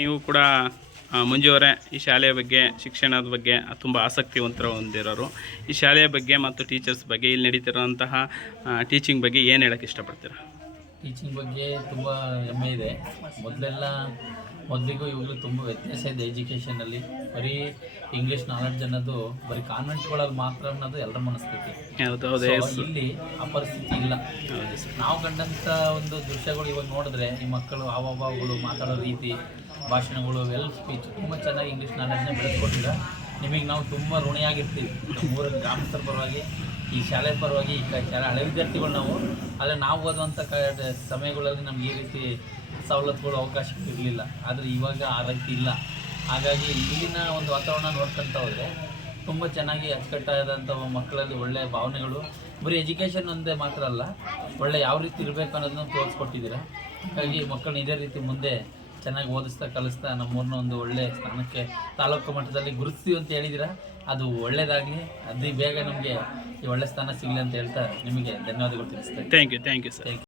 ನೀವು ಕೂಡ ಮಂಜು ಅವರೇ, ಈ ಶಾಲೆಯ ಬಗ್ಗೆ, ಶಿಕ್ಷಣದ ಬಗ್ಗೆ ತುಂಬ ಆಸಕ್ತಿವಂತರು ಹೊಂದಿರೋರು. ಈ ಶಾಲೆಯ ಬಗ್ಗೆ ಮತ್ತು ಟೀಚರ್ಸ್ ಬಗ್ಗೆ, ಇಲ್ಲಿ ನಡೀತಿರೋಂತಹ ಟೀಚಿಂಗ್ ಬಗ್ಗೆ ಏನು ಹೇಳೋಕ್ಕೆ ಇಷ್ಟಪಡ್ತೀರಾ? ಟೀಚಿಂಗ್ ಬಗ್ಗೆ ತುಂಬ ಹೆಮ್ಮೆ ಇದೆ. ಮೊದಲಿಗೂ ಇವಾಗಲೂ ತುಂಬ ವ್ಯತ್ಯಾಸ ಇದೆ. ಎಜುಕೇಷನಲ್ಲಿ ಬರೀ ಇಂಗ್ಲೀಷ್ ನಾಲೆಡ್ಜ್ ಅನ್ನೋದು ಬರೀ ಕಾನ್ವೆಂಟ್ಗಳಲ್ಲಿ ಮಾತ್ರ ಅನ್ನೋದು ಎಲ್ಲರ ಮನಸ್ಥಿತಿ. ಇಲ್ಲಿ ಆ ಪರಿಸ್ಥಿತಿ ಇಲ್ಲ. ನಾವು ಕಂಡಂಥ ಒಂದು ದೃಶ್ಯಗಳು ಇವಾಗ ನೋಡಿದ್ರೆ ಈ ಮಕ್ಕಳು ಹಾವಭಾವಗಳು, ಮಾತಾಡೋ ರೀತಿ, ಭಾಷಣಗಳು, ಸ್ಪೀಚ್ ತುಂಬ ಚೆನ್ನಾಗಿ ಇಂಗ್ಲೀಷ್ ನಾಲೆಡ್ಜ್ನ ಬೆಳೆಸ್ಕೊಟ್ಟಿಲ್ಲ. ನಿಮಗೆ ನಾವು ತುಂಬ ಋಣಿಯಾಗಿರ್ತೀವಿ ನಮ್ಮೂರ ಗ್ರಾಮಸ್ಥರ ಪರವಾಗಿ, ಈ ಶಾಲೆ ಪರವಾಗಿ. ಈ ಶಾಲೆ ಹಳೆ ವಿದ್ಯಾರ್ಥಿಗಳು ನಾವು. ಆದರೆ ನಾವು ಓದುವಂಥ ಸಮಯಗಳಲ್ಲಿ ನಮ್ಗೆ ಈ ರೀತಿ ಸವಲತ್ತುಗಳು, ಅವಕಾಶ ಇರಲಿಲ್ಲ. ಆದರೆ ಇವಾಗ ಆ ರೀತಿ ಇಲ್ಲ. ಹಾಗಾಗಿ ಇಲ್ಲಿನ ಒಂದು ವಾತಾವರಣ ನೋಡ್ಕೊಂತ ಹೋದರೆ ತುಂಬ ಚೆನ್ನಾಗಿ ಅಚ್ಚುಕಟ್ಟಾದಂಥ ಮಕ್ಕಳಲ್ಲಿ ಒಳ್ಳೆಯ ಭಾವನೆಗಳು, ಬರೀ ಎಜುಕೇಷನ್ ಒಂದೇ ಮಾತ್ರ ಅಲ್ಲ, ಒಳ್ಳೆ ಯಾವ ರೀತಿ ಇರಬೇಕು ಅನ್ನೋದನ್ನು ತೋರಿಸ್ಕೊಟ್ಟಿದ್ದೀರಾ. ಹಾಗಾಗಿ ಮಕ್ಕಳನ್ನ ಇದೇ ರೀತಿ ಮುಂದೆ ಚೆನ್ನಾಗಿ ಓದಿಸ್ತಾ ಕಲಿಸ್ತಾ ನಮ್ಮೂರನ್ನ ಒಂದು ಒಳ್ಳೆಯ ಸ್ಥಾನಕ್ಕೆ ತಾಲೂಕು ಮಟ್ಟದಲ್ಲಿ ಗುರುತಿಸ್ತೀವಿ ಅಂತ ಹೇಳಿದ್ದೀರಾ. ಅದು ಒಳ್ಳೆಯದಾಗಲಿ, ಅದೇ ಬೇಗ ನಮಗೆ ಈ ಒಳ್ಳೆ ಸ್ಥಾನ ಸಿಗಲಿ ಅಂತ ಹೇಳ್ತಾ ನಿಮಗೆ ಧನ್ಯವಾದಗಳು ತಿಳಿಸ್ತೇನೆ. Thank you sir.